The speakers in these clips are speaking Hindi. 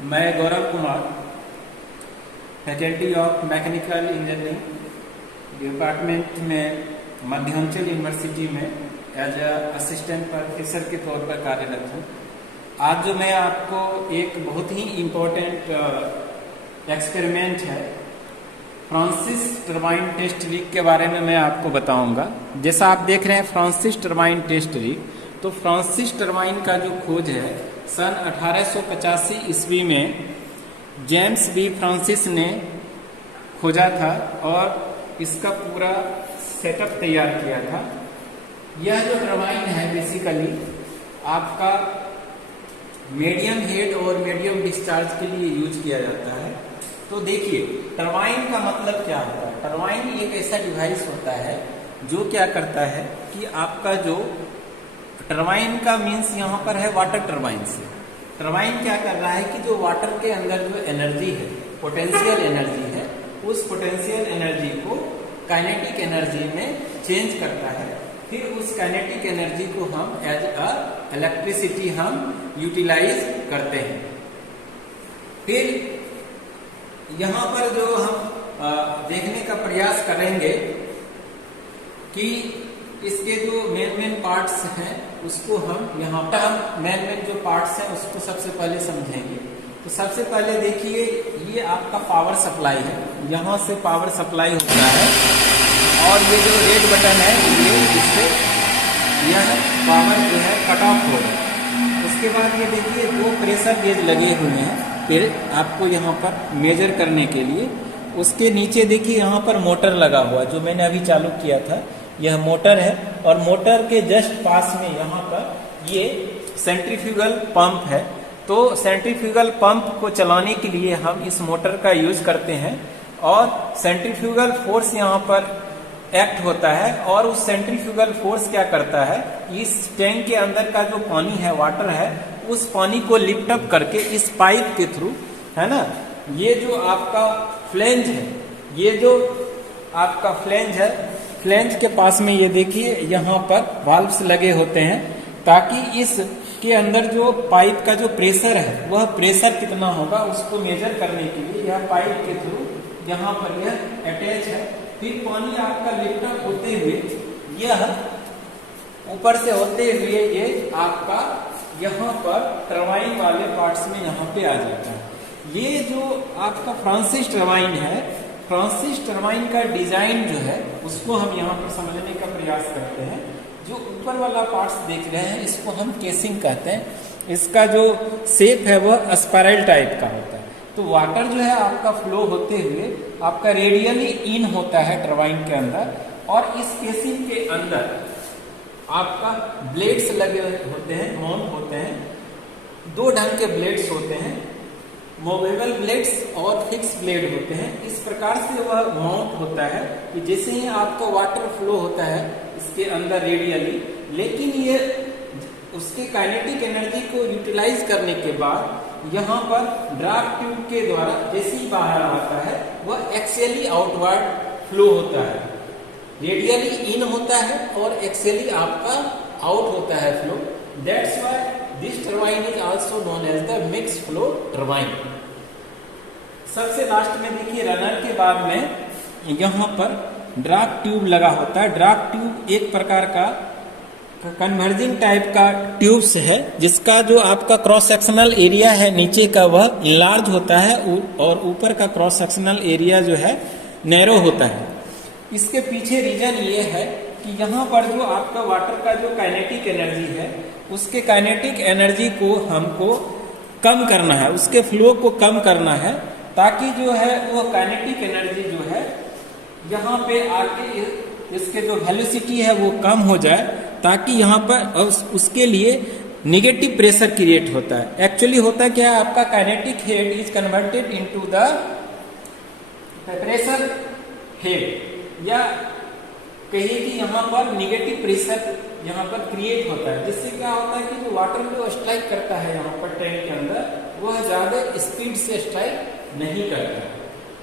मैं Gaurav Kumar, faculty of mechanical engineering department में मध्यांचल यूनिवर्सिटी में एज असिस्टेंट प्रोफेसर के तौर पर कार्यरत हूँ। आज जो मैं आपको एक बहुत ही इम्पोर्टेंट एक्सपेरिमेंट है फ्रांसिस टरबाइन टेस्ट रीग के बारे में मैं आपको बताऊंगा। जैसा आप देख रहे हैं फ्रांसिस टरबाइन टेस्ट रीग, तो फ्रांसिस टरबाइन का जो खोज है सन 1885 ईस्वी में जेम्स बी फ्रांसिस ने खोजा था और इसका पूरा सेटअप तैयार किया था। यह जो टरबाइन है बेसिकली आपका मीडियम हेड और मीडियम डिस्चार्ज के लिए यूज किया जाता है। तो देखिए टरबाइन का मतलब क्या होता है। टरबाइन एक ऐसा डिवाइस होता है जो क्या करता है कि आपका जो टरबाइन का मीन्स यहाँ पर है वाटर टरबाइन से। टरबाइन क्या कर रहा है कि जो वाटर के अंदर जो एनर्जी है, पोटेंशियल एनर्जी है, उस पोटेंशियल एनर्जी को काइनेटिक एनर्जी में चेंज करता है। फिर उस काइनेटिक एनर्जी को हम एज अ इलेक्ट्रिसिटी हम यूटिलाइज करते हैं। फिर यहाँ पर जो हम देखने का प्रयास करेंगे कि इसके जो मेन पार्ट्स हैं उसको हम यहाँ पर हम मेन जो पार्ट्स हैं उसको सबसे पहले समझेंगे। तो सबसे पहले देखिए ये आपका पावर सप्लाई है, यहाँ से पावर सप्लाई होता है और ये जो रेड बटन है ये इससे यह पावर जो है कट ऑफ होगा। उसके बाद ये देखिए दो प्रेशर गेज लगे हुए हैं फिर आपको यहाँ पर मेजर करने के लिए। उसके नीचे देखिए यहाँ पर मोटर लगा हुआ जो मैंने अभी चालू किया था, यह मोटर है और मोटर के जस्ट पास में यहाँ पर ये सेंट्रीफ्यूगल पंप है। तो सेंट्रीफ्यूगल पंप को चलाने के लिए हम इस मोटर का यूज करते हैं और सेंट्रीफ्यूगल फोर्स यहाँ पर एक्ट होता है और उस सेंट्रीफ्यूगल फोर्स क्या करता है, इस टैंक के अंदर का जो पानी है, वाटर है, उस पानी को लिफ्ट अप करके इस पाइप के थ्रू, है ना, ये जो आपका फ्लेंज है, ये जो आपका फ्लेंज है, फ्लेंज के पास में ये देखिए यहाँ पर वाल्व्स लगे होते हैं ताकि इस के अंदर जो पाइप का जो प्रेशर है वह प्रेशर कितना होगा उसको मेजर करने के लिए यह पाइप के थ्रू यहाँ पर यह अटैच है। फिर पानी आपका लिफ्ट अप होते हुए यह ऊपर से होते हुए ये आपका यहाँ पर टरबाइन वाले पार्ट्स में यहाँ पे आ जाता है। ये जो आपका फ्रांसिस टरबाइन है, फ्रांसिस टरबाइन का डिजाइन जो है उसको हम यहाँ पर समझने का प्रयास करते हैं। जो ऊपर वाला पार्ट्स देख रहे हैं इसको हम केसिंग कहते हैं। इसका जो शेप है वह स्पाइरल टाइप का होता है। तो वाटर जो है आपका फ्लो होते हुए आपका रेडियली इन होता है टरबाइन के अंदर और इस केसिंग के अंदर आपका ब्लेड्स लगे होते हैं, माउंट होते हैं। दो ढंग के ब्लेड्स होते हैं, मूवेबल ब्लेड्स और फिक्स ब्लेड होते हैं। इस प्रकार से वह माउंट होता है कि जैसे ही आपका वाटर फ्लो होता है इसके अंदर रेडियली, लेकिन ये उसके काइनेटिक एनर्जी को यूटिलाइज करने के बाद यहाँ पर ड्राफ्ट ट्यूब के द्वारा जैसे ही बाहर आता है वह एक्सियली आउटवर्ड फ्लो होता है। रेडियली इन होता है और एक्सियली आपका आउट होता है flow. That's why this turbine is also known as the mix flow turbine. सबसे लास्ट में देखिए रनर के बाद में यहाँ पर ड्राफ्ट ट्यूब लगा होता है। ड्राफ्ट ट्यूब एक प्रकार का कन्वर्जिंग टाइप का ट्यूब्स है जिसका जो आपका क्रॉस सेक्शनल एरिया है नीचे का वह लार्ज होता है और ऊपर का क्रॉस सेक्शनल एरिया जो है नैरो होता है। इसके पीछे रीजन ये है कि यहाँ पर जो आपका वाटर का जो काइनेटिक एनर्जी है उसके काइनेटिक एनर्जी को हमको कम करना है, उसके फ्लो को कम करना है ताकि जो है वो काइनेटिक एनर्जी जो है यहाँ पे आके इसके जो वेलोसिटी है वो कम हो जाए ताकि यहाँ पर उसके लिए निगेटिव प्रेशर क्रिएट होता है। एक्चुअली होता क्या है, आपका kinetic head is converted into the pressure head, या कहिए कि यहाँ पर निगेटिव प्रेशर यहाँ पर क्रिएट होता है, जिससे क्या होता है कि जो वाटर जो स्ट्राइक करता है यहाँ पर टैंक के अंदर वह ज्यादा स्पीड से स्ट्राइक नहीं करता है।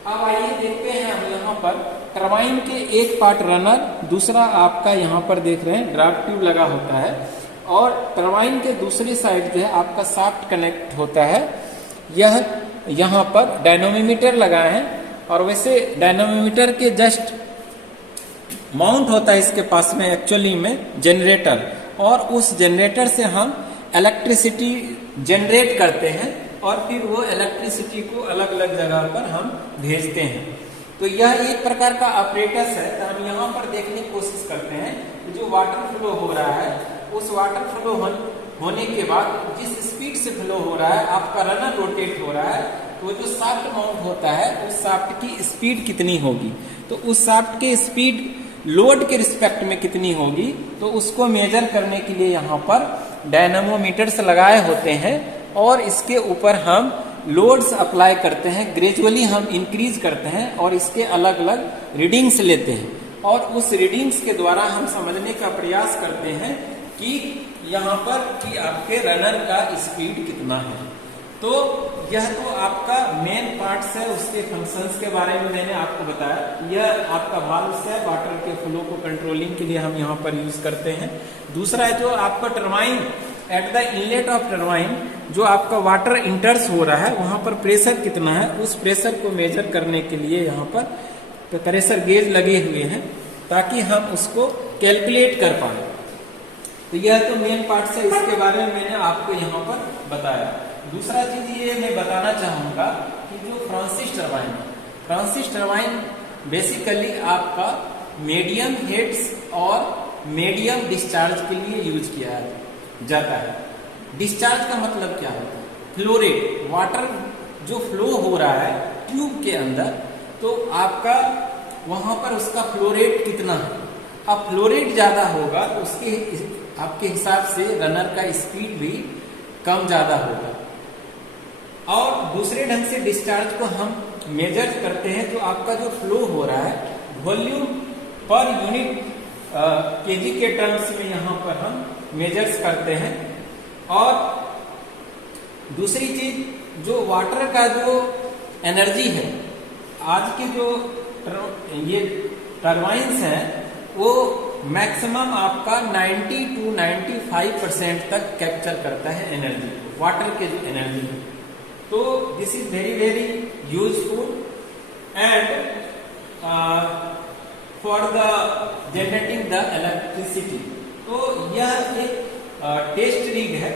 अब आइए देखते हैं हम यहाँ पर टरबाइन के एक पार्ट रनर, दूसरा आपका यहाँ पर देख रहे हैं ड्राफ्ट ट्यूब लगा होता है और टरबाइन के दूसरी साइड जो है आपका शाफ्ट कनेक्ट होता है यह यहाँ पर डायनोमीटर लगाए हैं और वैसे डायनोमीटर के जस्ट माउंट होता है इसके पास में एक्चुअली में जनरेटर, और उस जनरेटर से हम इलेक्ट्रिसिटी जनरेट करते हैं और फिर वो इलेक्ट्रिसिटी को अलग अलग जगह पर हम भेजते हैं। तो यह एक प्रकार का ऑपरेटस है। तो हम यहाँ पर देखने की कोशिश करते हैं जो वाटर फ्लो हो रहा है, उस वाटर फ्लो होने के बाद जिस स्पीड से फ्लो हो रहा है, आपका रनर रोटेट हो रहा है, तो जो शाफ्ट माउंट होता है उस शाफ्ट की स्पीड कितनी होगी, तो उस शाफ्ट की स्पीड लोड के रिस्पेक्ट में कितनी होगी, तो उसको मेजर करने के लिए यहाँ पर डायनामोमीटर्स लगाए होते हैं और इसके ऊपर हम लोड्स अप्लाई करते हैं। ग्रेजुअली हम इंक्रीज करते हैं और इसके अलग अलग रीडिंग्स लेते हैं और उस रीडिंग्स के द्वारा हम समझने का प्रयास करते हैं कि यहाँ पर कि आपके रनर का स्पीड कितना है। तो यह तो आपका मेन पार्ट्स है, उसके फंक्शंस के बारे में मैंने आपको बताया। यह आपका वाल्व्स है, वाटर के फ्लो को कंट्रोलिंग के लिए हम यहाँ पर यूज करते हैं। दूसरा है जो आपका turbine, at the inlet of turbine जो आपका वाटर इंटर्स हो रहा है वहां पर प्रेशर कितना है, उस प्रेशर को मेजर करने के लिए यहाँ पर प्रेशर गेज लगे हुए हैं ताकि हम उसको कैलकुलेट कर पाए। तो यह तो मेन पार्ट्स है, इसके बारे में मैंने आपको यहाँ पर बताया। दूसरा चीज ये मैं बताना चाहूंगा कि जो फ्रांसिस टरबाइन बेसिकली आपका मीडियम हेड्स और मीडियम डिस्चार्ज के लिए यूज किया जाता है। डिस्चार्ज का मतलब क्या होता है? फ्लो रेट, वाटर जो फ्लो हो रहा है ट्यूब के अंदर, तो आपका वहां पर उसका फ्लो रेट कितना है। अब फ्लो रेट ज्यादा होगा तो उसके आपके हिसाब से रनर का स्पीड भी कम ज्यादा होगा। और दूसरे ढंग से डिस्चार्ज को हम मेजर करते हैं, जो आपका जो फ्लो हो रहा है वॉल्यूम पर यूनिट केजी के टर्म्स में यहाँ पर हम मेजर्स करते हैं। और दूसरी चीज जो वाटर का जो एनर्जी है, आज के जो ये टरबाइन्स हैं वो मैक्सिमम आपका 90 to 95% तक कैप्चर करता है एनर्जी, वाटर के जो एनर्जी है। तो this is very very useful and for the generating the electricity. तो यह एक टेस्ट रिग है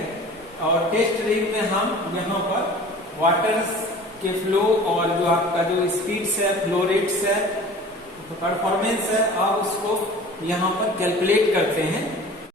और टेस्ट रिग में हम यहाँ पर वाटर के फ्लो और जो आपका जो स्पीड्स है, फ्लो रेट्स है, परफॉर्मेंस है, आप उसको यहाँ पर कैलकुलेट करते हैं